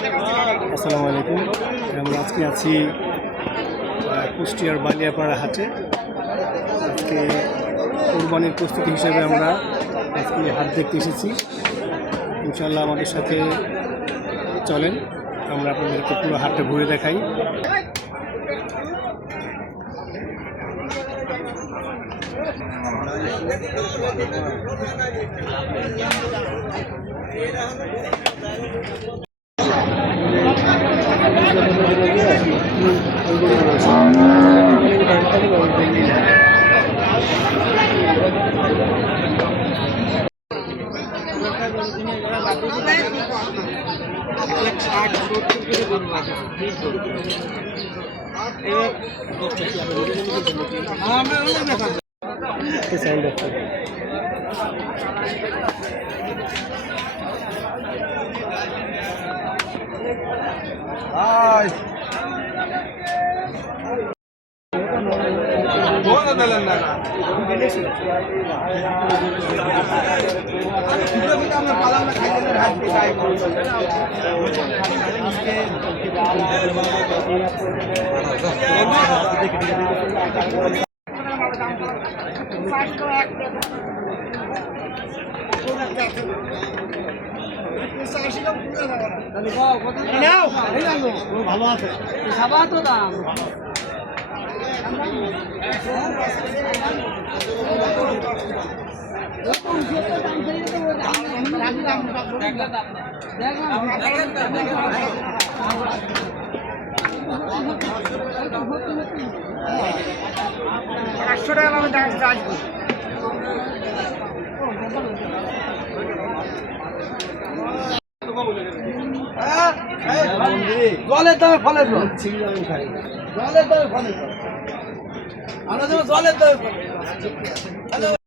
আসসালামু আলাইকুম। আমরা আজকে আছি কুষ্টিয়ার বালিয়াপাড়া হাটে। আজকে কোরবানির প্রস্তুতি হিসেবে আমরা আজকে হাট দেখতে এসেছি। ইনশাআল্লাহ আমাদের সাথে চলেন, আমরা আপনাদেরকে পুরো হাটটা ঘুরে দেখাই। ভালো আছে দাম জলের দামে ফলের জলের দামে ফলের জলের দামে